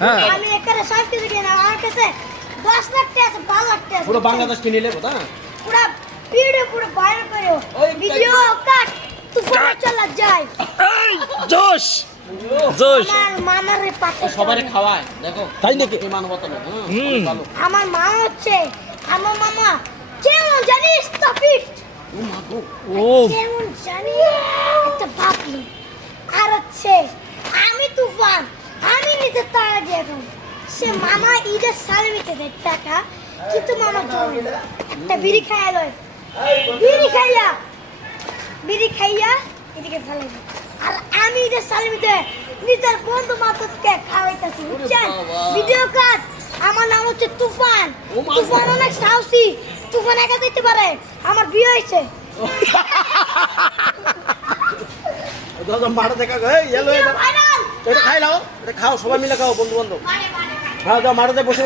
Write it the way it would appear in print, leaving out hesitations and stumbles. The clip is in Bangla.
হ্যাঁ আমি এখানে সব কিছু কিনে আমার কাছে 10 লাখ টাকা আছে 12 লাখ টাকা আছে পুরো বাংলাদেশ কিনে নেবো তা পুরো ভিডিও পুরো ভাইরাল করে ভিডিও কাট তুফান চলা যায় জোশ জোশ আমার মামার পাশে সবারই খাওয়ায় দেখো তাই নাকি? এই মানবতা না হুম। ভালো আমার মা হচ্ছে আমার মামা কেমন জানিস তফিক ও মা গো ও কেমন জানি একটা বাপলি আর হচ্ছে আমি তুফান আমি নিতে তারা দিয়ে এখন সে মামা ঈদের সালমিতে দেয় টাকা কিন্তু মামা জমে না। একটা বিড়ি খাইয়া লয় বিড়ি খাইয়া এদিকে ফেলে দেয়। আর আমি ঈদের সালমিতে নিজের বন্ধু মাতকে খাওয়াইতেছি বুঝছেন ভিডিও কাট আমার নাম হচ্ছে তুফান তুফান অনেক সাহসী তুফান একা দিতে পারে আমার বিয়ে হয়েছে দাদা মারা দেখা গো এই এলো ভাইরাল এটা খাই নাও এটা খাও সবাই মিলে খাও বন্ধু বান্ধব খাও দাও মারাতে বসে